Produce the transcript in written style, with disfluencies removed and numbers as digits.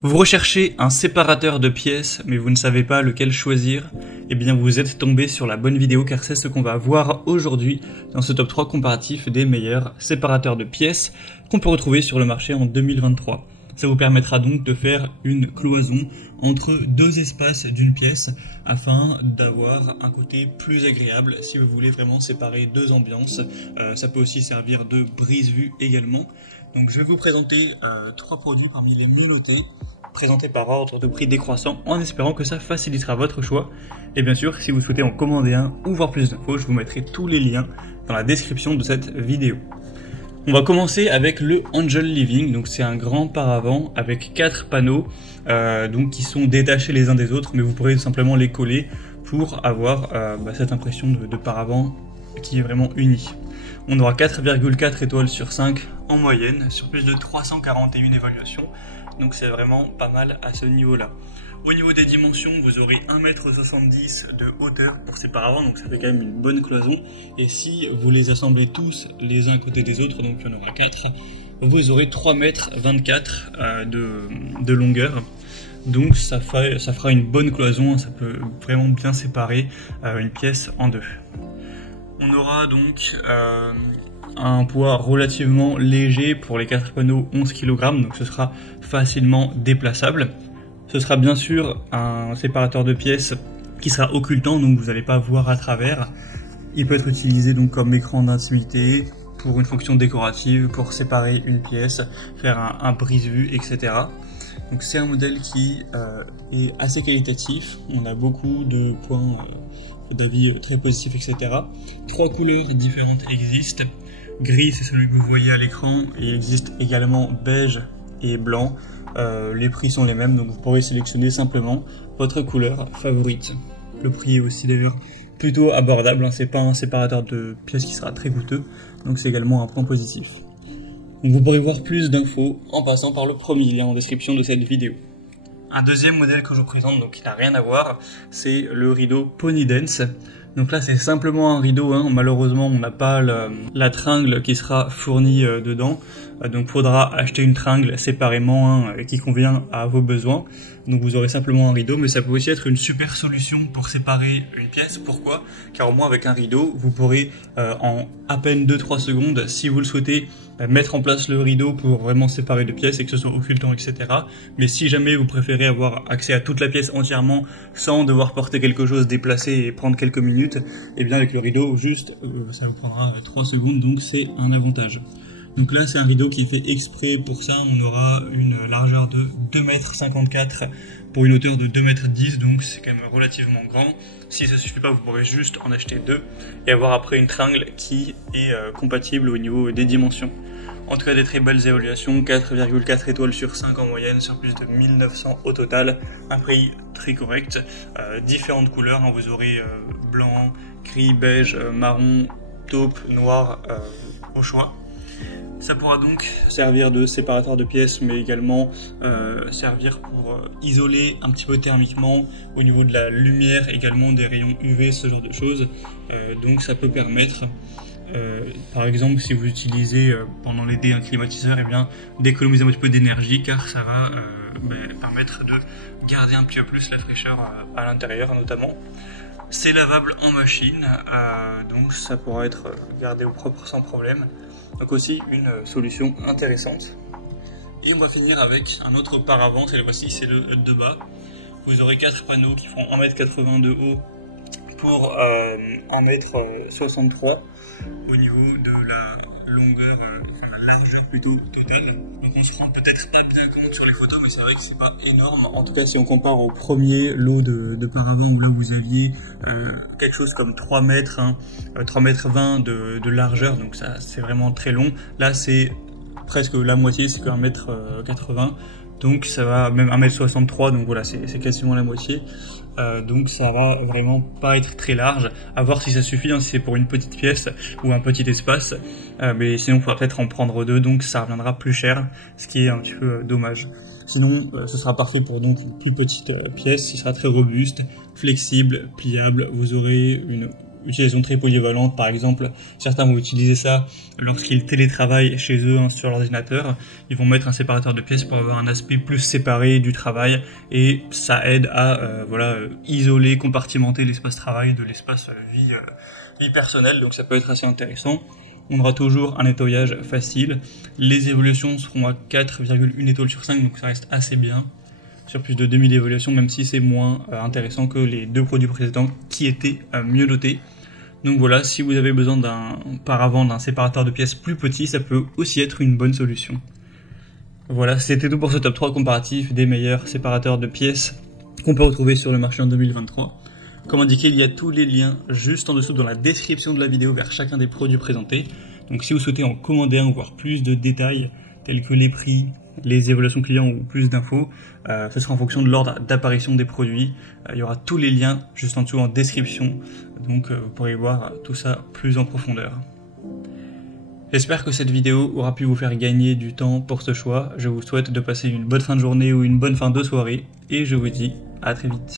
Vous recherchez un séparateur de pièces, mais vous ne savez pas lequel choisir? Eh bien, vous êtes tombé sur la bonne vidéo car c'est ce qu'on va voir aujourd'hui dans ce top 3 comparatif des meilleurs séparateurs de pièces qu'on peut retrouver sur le marché en 2023. Ça vous permettra donc de faire une cloison entre deux espaces d'une pièce afin d'avoir un côté plus agréable si vous voulez vraiment séparer deux ambiances. Ça peut aussi servir de brise-vue également. Donc je vais vous présenter trois produits parmi les mieux notés, présentés par ordre de prix décroissant en espérant que ça facilitera votre choix. Et bien sûr, si vous souhaitez en commander un ou voir plus d'infos, je vous mettrai tous les liens dans la description de cette vidéo. On va commencer avec le Angel Living, donc c'est un grand paravent avec 4 panneaux donc qui sont détachés les uns des autres, mais vous pourrez tout simplement les coller pour avoir cette impression de paravent qui est vraiment unie. On aura 4,4 étoiles sur 5 en moyenne, sur plus de 341 évaluations, donc c'est vraiment pas mal à ce niveau-là. Au niveau des dimensions, vous aurez 1,70 m de hauteur pour ces paravents, donc ça fait quand même une bonne cloison. Et si vous les assemblez tous les uns à côté des autres, donc il y en aura 4, vous aurez 3,24 m de longueur. Donc ça fera une bonne cloison, ça peut vraiment bien séparer une pièce en deux. On aura donc un poids relativement léger pour les 4 panneaux, 11 kg, donc ce sera facilement déplaçable. Ce sera bien sûr un séparateur de pièces qui sera occultant, donc vous n'allez pas voir à travers. Il peut être utilisé donc comme écran d'intimité, pour une fonction décorative, pour séparer une pièce, faire un brise-vue, etc. Donc c'est un modèle qui est assez qualitatif, on a beaucoup de points d'avis très positifs, etc. 3 couleurs différentes existent. Gris, c'est celui que vous voyez à l'écran, et il existe également beige et blanc. Les prix sont les mêmes, donc vous pourrez sélectionner simplement votre couleur favorite. Le prix est aussi d'ailleurs plutôt abordable, hein, c'est pas un séparateur de pièces qui sera très coûteux, donc c'est également un point positif. Donc vous pourrez voir plus d'infos en passant par le premier lien en description de cette vidéo. Un deuxième modèle que je vous présente, donc qui n'a rien à voir, c'est le rideau Pony Dance. Donc là c'est simplement un rideau, hein. Malheureusement on n'a pas la tringle qui sera fournie dedans, donc faudra acheter une tringle séparément qui convient à vos besoins. Donc vous aurez simplement un rideau, mais ça peut aussi être une super solution pour séparer une pièce. Pourquoi? Car au moins avec un rideau, vous pourrez en à peine 2-3 secondes, si vous le souhaitez, mettre en place le rideau pour vraiment séparer deux pièces et que ce soit occultant, etc. Mais si jamais vous préférez avoir accès à toute la pièce entièrement sans devoir porter quelque chose, déplacer et prendre quelques minutes, et bien avec le rideau, juste ça vous prendra 3 secondes, donc c'est un avantage. Donc là c'est un rideau qui est fait exprès pour ça, on aura une largeur de 2,54 m pour une hauteur de 2,10 m, donc c'est quand même relativement grand. Si ça suffit pas, vous pourrez juste en acheter deux et avoir après une tringle qui est compatible au niveau des dimensions. En tout cas des très belles évaluations, 4,4 étoiles sur 5 en moyenne, sur plus de 1900 au total, un prix très correct. Différentes couleurs, hein, vous aurez blanc, gris, beige, marron, taupe, noir au choix. Ça pourra donc servir de séparateur de pièces, mais également servir pour isoler un petit peu thermiquement au niveau de la lumière, également des rayons UV, ce genre de choses. Donc ça peut permettre, par exemple, si vous utilisez pendant l'été un climatiseur, eh bien d'économiser un petit peu d'énergie, car ça va permettre de garder un petit peu plus la fraîcheur à l'intérieur notamment. C'est lavable en machine, donc ça pourra être gardé au propre sans problème. Donc aussi une solution intéressante. Et on va finir avec un autre paravent, cette fois-ci c'est le de bas. Vous aurez 4 panneaux qui font 1,80 m de haut pour 1,63 m au niveau de la longueur, la largeur plutôt totale. Donc on se rend peut-être pas bien compte sur les photos, mais c'est vrai que c'est pas énorme. En tout cas si on compare au premier lot de paravent où là vous aviez quelque chose comme 3 mètres, 3,20 m de largeur, donc ça c'est vraiment très long. Là c'est presque la moitié, c'est que 1,80 m. Donc ça va même 1,63 m, donc voilà, c'est quasiment la moitié. Donc ça va vraiment pas être très large, à voir si ça suffit, hein, si c'est pour une petite pièce ou un petit espace, mais sinon il faudra peut-être en prendre deux, donc ça reviendra plus cher, ce qui est un petit peu dommage. Sinon ce sera parfait pour donc une plus petite pièce, qui sera très robuste, flexible, pliable. Vous aurez une utilisation très polyvalente. Par exemple, certains vont utiliser ça lorsqu'ils télétravaillent chez eux sur l'ordinateur. Ils vont mettre un séparateur de pièces pour avoir un aspect plus séparé du travail, et ça aide à isoler, compartimenter l'espace travail de l'espace vie personnelle. Donc ça peut être assez intéressant. On aura toujours un nettoyage facile. Les évolutions seront à 4,1 étoiles sur 5, donc ça reste assez bien. Sur plus de 2000 évolutions, même si c'est moins intéressant que les deux produits précédents qui étaient mieux notés. Donc voilà, si vous avez besoin d'un séparateur de pièces plus petit, ça peut aussi être une bonne solution. Voilà, c'était tout pour ce top 3 comparatif des meilleurs séparateurs de pièces qu'on peut retrouver sur le marché en 2023. Comme indiqué, il y a tous les liens juste en dessous dans la description de la vidéo vers chacun des produits présentés. Donc si vous souhaitez en commander un ou voir plus de détails tels que les prix, les évaluations clients ou plus d'infos, ce sera en fonction de l'ordre d'apparition des produits. Il y aura tous les liens juste en dessous en description, donc vous pourrez voir tout ça plus en profondeur. J'espère que cette vidéo aura pu vous faire gagner du temps pour ce choix. Je vous souhaite de passer une bonne fin de journée ou une bonne fin de soirée, et je vous dis à très vite.